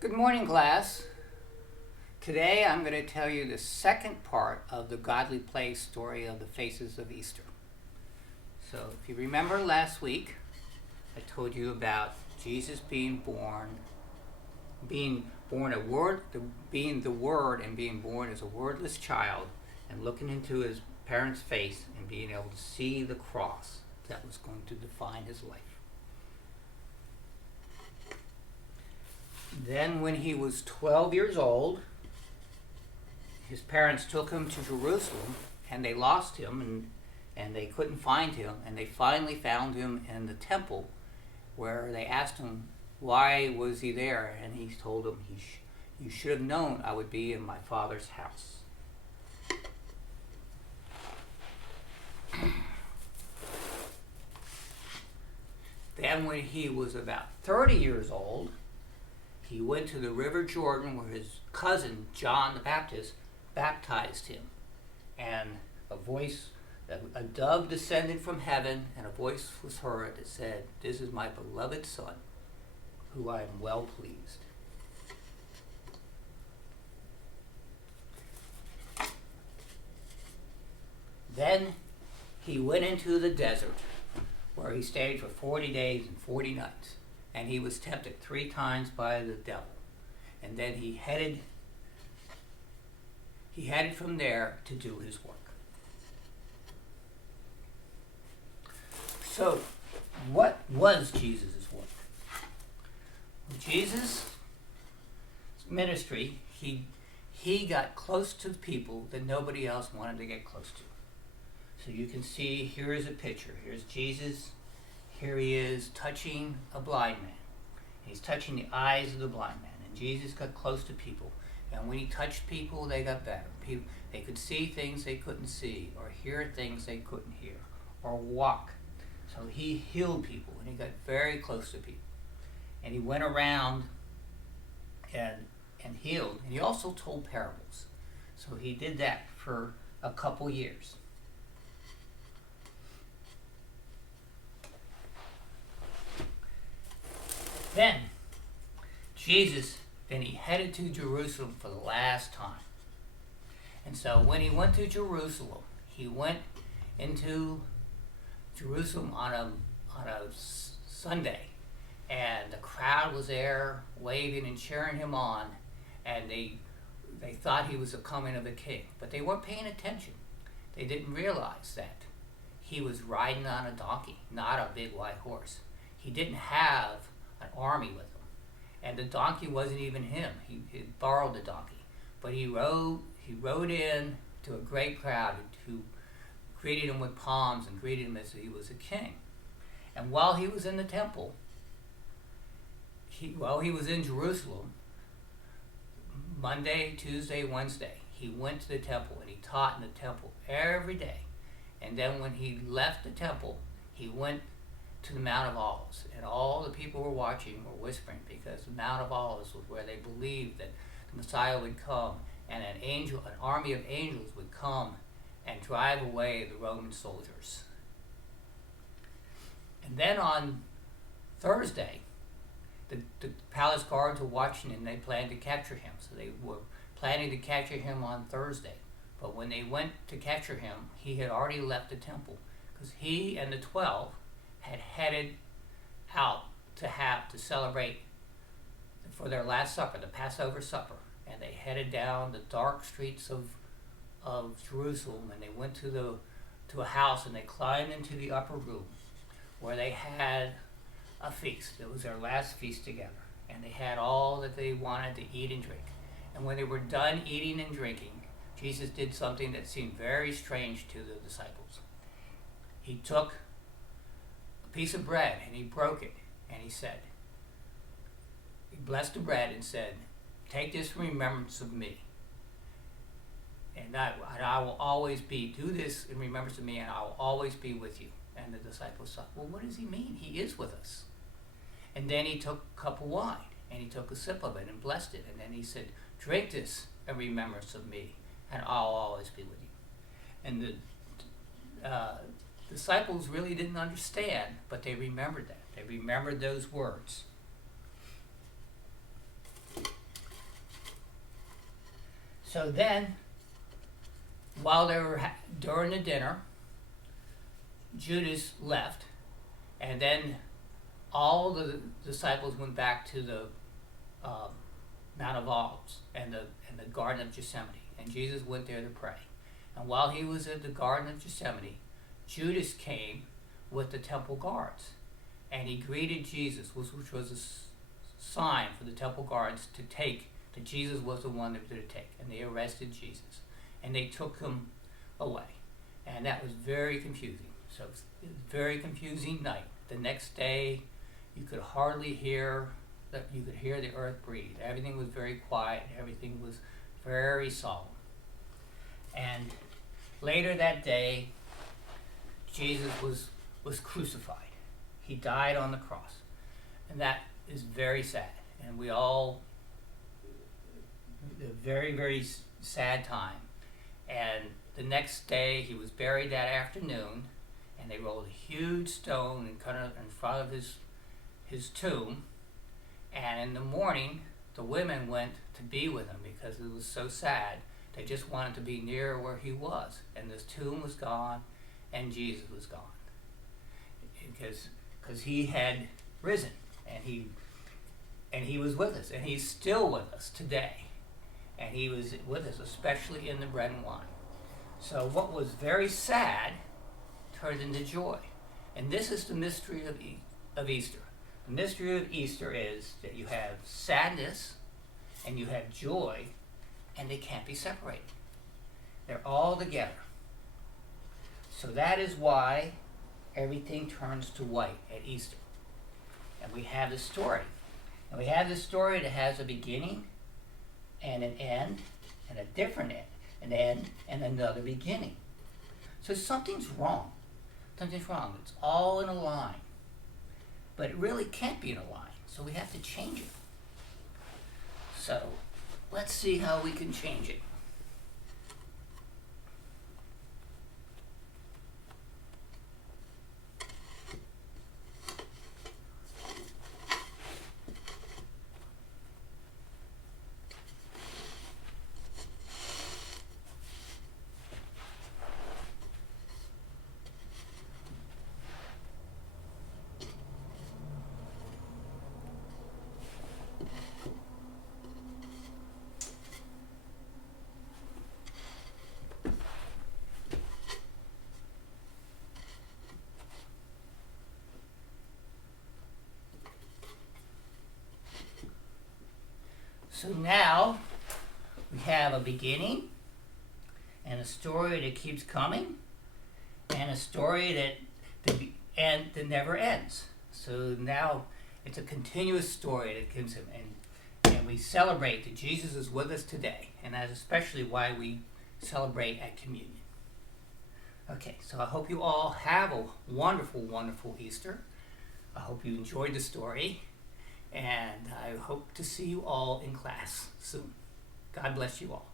Good morning, class. Today I'm going to tell you the second part of the Godly Place story of the Faces of Easter. So, if you remember last week, I told you about Jesus being born a word, being the Word, and being born as a wordless child, and looking into his parents' face and being able to see the cross that was going to define his life. Then, when he was 12 years old, his parents took him to Jerusalem, and they lost him, and they couldn't find him, and they finally found him in the temple, where they asked him why was he there, and he told them, you should have known I would be in my Father's house. Then, when he was about 30 years old, he went to the River Jordan where his cousin, John the Baptist, baptized him. And a dove descended from heaven, and a voice was heard that said, "This is my beloved Son, who I am well pleased." Then he went into the desert, where he stayed for 40 days and 40 nights. And he was tempted 3 times by the devil. And then he headed from there to do his work. So, what was Jesus' work? Jesus' ministry, he got close to people that nobody else wanted to get close to. So you can see, here is a picture. Here's Jesus. Here he is touching a blind man. He's touching the eyes of the blind man. And Jesus got close to people. And when he touched people, they got better. They could see things they couldn't see, or hear things they couldn't hear, or walk. So he healed people, and he got very close to people. And he went around and healed. And he also told parables. So he did that for a couple years. Then he headed to Jerusalem for the last time. And so when he went to Jerusalem, he went into Jerusalem on a Sunday, and the crowd was there waving and cheering him on, and they thought he was the coming of the king, but they weren't paying attention. They didn't realize that he was riding on a donkey, not a big white horse. He didn't have an army with him, and the donkey wasn't even him. He borrowed the donkey, but he rode in to a great crowd who greeted him with palms and greeted him as he was a king. And while he was in the temple, while he was in Jerusalem, Monday, Tuesday, Wednesday, he went to the temple and he taught in the temple every day. And then when he left the temple, he went to the Mount of Olives, and all the people were watching, were whispering, because the Mount of Olives was where they believed that the Messiah would come, and an army of angels would come and drive away the Roman soldiers. And then on Thursday, the palace guards were watching, and they planned to capture him. So they were planning to capture him on Thursday. But when they went to capture him, he had already left the temple, because he and the 12 had headed out to celebrate for their last supper, the Passover supper. And they headed down the dark streets of Jerusalem, and they went to a house, and they climbed into the upper room where they had a feast. It was their last feast together, and they had all that they wanted to eat and drink. And when they were done eating and drinking, Jesus did something that seemed very strange to the disciples. He took a piece of bread and he broke it, and he blessed the bread and said, "Take this in remembrance of me. And I will always do this in remembrance of me, and I will always be with you." And the disciples thought, well, what does he mean? He is with us. And then he took a cup of wine, and he took a sip of it and blessed it. And then he said, "Drink this in remembrance of me, and I'll always be with you." And the disciples really didn't understand, but they remembered that. They remembered those words. So then, while they were during the dinner, Judas left, and then all the disciples went back to the Mount of Olives and the Garden of Gethsemane, and Jesus went there to pray. And while he was in the Garden of Gethsemane, Judas came with the temple guards, and he greeted Jesus, which was a sign for the temple guards to take that Jesus was the one that they would take, and they arrested Jesus, and they took him away, and that was very confusing. So it was a very confusing night. The next day, you could hardly hear you could hear the earth breathe. Everything was very quiet. Everything was very solemn. And later that day, Jesus was crucified. He died on the cross, and that is very sad. And we all a very, very sad time. And the next day, he was buried that afternoon, and they rolled a huge stone and cut it in front of his tomb. And in the morning, the women went to be with him because it was so sad. They just wanted to be near where he was. And this tomb was gone, and Jesus was gone. Because he had risen, and he was with us, and he's still with us today. And he was with us, especially in the bread and wine. So what was very sad turned into joy. And this is the mystery of Easter. The mystery of Easter is that you have sadness and you have joy, and they can't be separated. They're all together. So that is why everything turns to white at Easter. And we have this story. And we have this story that has a beginning and an end and a different end. An end and another beginning. So something's wrong. Something's wrong. It's all in a line. But it really can't be in a line. So we have to change it. So let's see how we can change it. So now we have a beginning and a story that keeps coming and a story that never ends. So now it's a continuous story that comes in, and we celebrate that Jesus is with us today, and that's especially why we celebrate at communion. Okay, so I hope you all have a wonderful, wonderful Easter. I hope you enjoyed the story. And I hope to see you all in class soon. God bless you all.